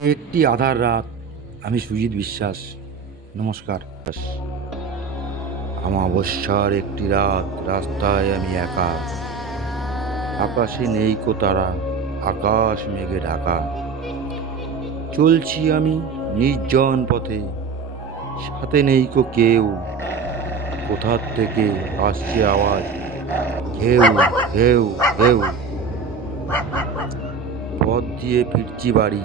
একটি আধার রাত। আমি সুজিত বিশ্বাস। নমস্কার। অমাবস্যার একটি রাত, রাস্তায় আমি একা। আকাশে নেই কো তারা, আকাশ মেঘে ঢাকা। চলছি আমি নির্জন পথে, সাথে নেই কো কেউ। কোথার থেকে আসছে আওয়াজ, ঘেউ ঘেউ ঘেউ। পথ দিয়ে ফিরছি বাড়ি,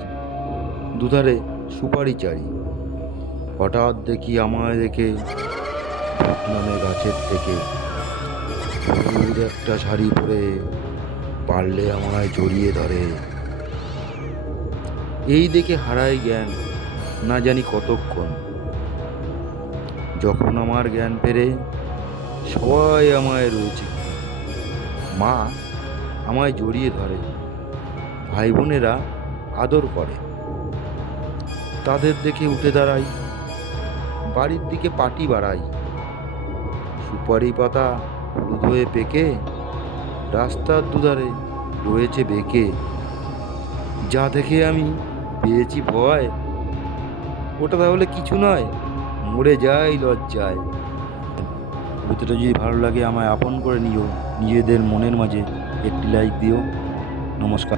দুধারে সুপারি চারি। হঠাৎ দেখি আমায় দেখে ভূত নামে গাছের থেকে। হলুদ একটা শাড়ি পরে পারলে আমায় জড়িয়ে ধরে। এই দেখে হারাই জ্ঞান, না জানি কতক্ষণ। যখন আমার জ্ঞান ফেরে, সবাই আমায় রয়েছে। মা আমায় জড়িয়ে ধরে, ভাই বোনেরা আদর করে। তাদের দেখে উঠে দাঁড়াই, বাড়ির দিকে পাটি বাড়াই। সুপারি পাতা হলুদ হয়ে পেকে রাস্তার দুধারে রয়েছে বেঁকে। যা দেখে আমি পেয়েছি ভয়, ওটা তাহলে কিছু নয়, মরে যাই লজ্জায়। কবিতাটা যদি ভালো লাগে আমায় আপন করে নিও, নিজেদের মনের মাঝে একটি লাইক দিও। নমস্কার।